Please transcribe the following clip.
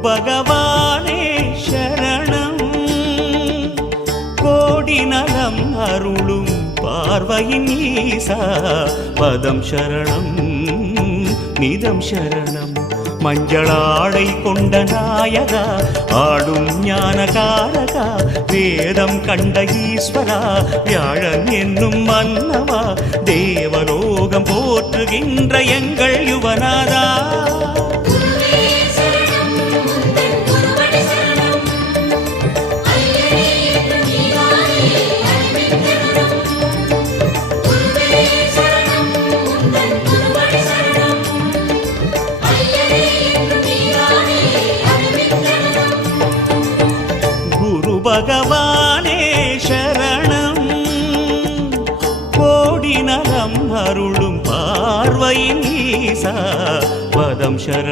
பகவானே சரணம். கோடி நலம் அருளும் பார்வையின் ஈசா பதம் சரணம் நிதம் சரணம். மஞ்சளாடை கொண்ட நாயகா ஆடும் ஞானகாரகா வேதம் கண்ட ஈஸ்வரா வியாழன் என்னும் மன்னவா தேவலோகம் போற்றுகின்ற எங்கள் யுவனாதா. பகவானே சரணம். கோடி நலம் அருளும் பார்வையின் ஈசா பதம் சரணம்.